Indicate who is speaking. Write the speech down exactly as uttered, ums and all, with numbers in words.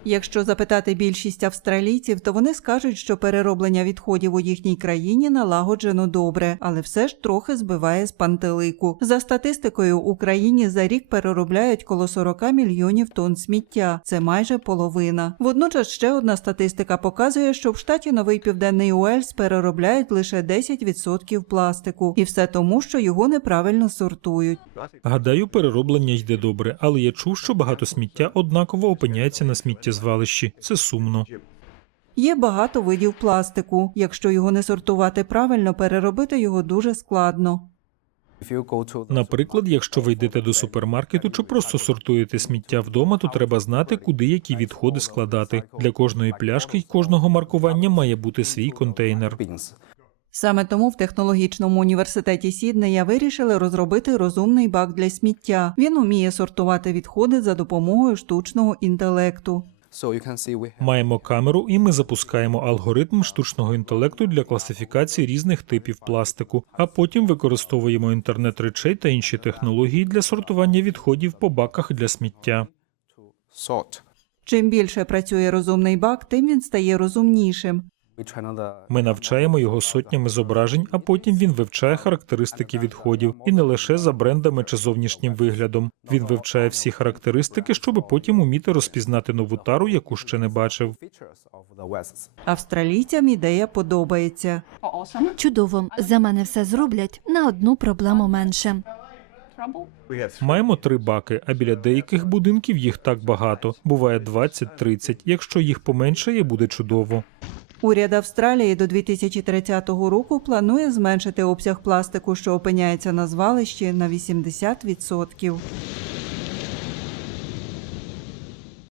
Speaker 1: Якщо запитати більшість австралійців, то вони скажуть, що перероблення відходів у їхній країні налагоджено добре, але все ж трохи збиває з пантелику. За статистикою, в Україні за рік переробляють коло сорок мільйонів тонн сміття. Це майже половина. Водночас ще одна статистика показує, що в штаті Новий Південний Уельс переробляють лише десять відсотків пластику. І все тому, що його неправильно сортують.
Speaker 2: Гадаю, перероблення йде добре, але я чув, що багато сміття однаково опиняється на сміттєзвалищі. Це сумно.
Speaker 1: Є багато видів пластику. Якщо його не сортувати правильно, переробити його дуже складно.
Speaker 2: Наприклад, якщо ви йдете до супермаркету чи просто сортуєте сміття вдома, то треба знати, куди які відходи складати. Для кожної пляшки й кожного маркування має бути свій контейнер.
Speaker 1: Саме тому в технологічному університеті Сіднея вирішили розробити розумний бак для сміття. Він уміє сортувати відходи за допомогою штучного інтелекту.
Speaker 2: Маємо камеру, і ми запускаємо алгоритм штучного інтелекту для класифікації різних типів пластику, а потім використовуємо інтернет речей та інші технології для сортування відходів по баках для сміття.
Speaker 1: Чим більше працює розумний бак, тим він стає розумнішим.
Speaker 2: Ми навчаємо його сотнями зображень, а потім він вивчає характеристики відходів. І не лише за брендами чи зовнішнім виглядом. Він вивчає всі характеристики, щоб потім уміти розпізнати нову тару, яку ще не бачив.
Speaker 1: Австралійцям ідея подобається.
Speaker 3: Чудово. За мене все зроблять, на одну проблему менше.
Speaker 2: Маємо три баки, а біля деяких будинків їх так багато. Буває двадцять-тридцять. Якщо їх поменшає, буде чудово.
Speaker 1: Уряд Австралії до дві тисячі тридцятого року планує зменшити обсяг пластику, що опиняється на звалищі, на вісімдесят відсотків.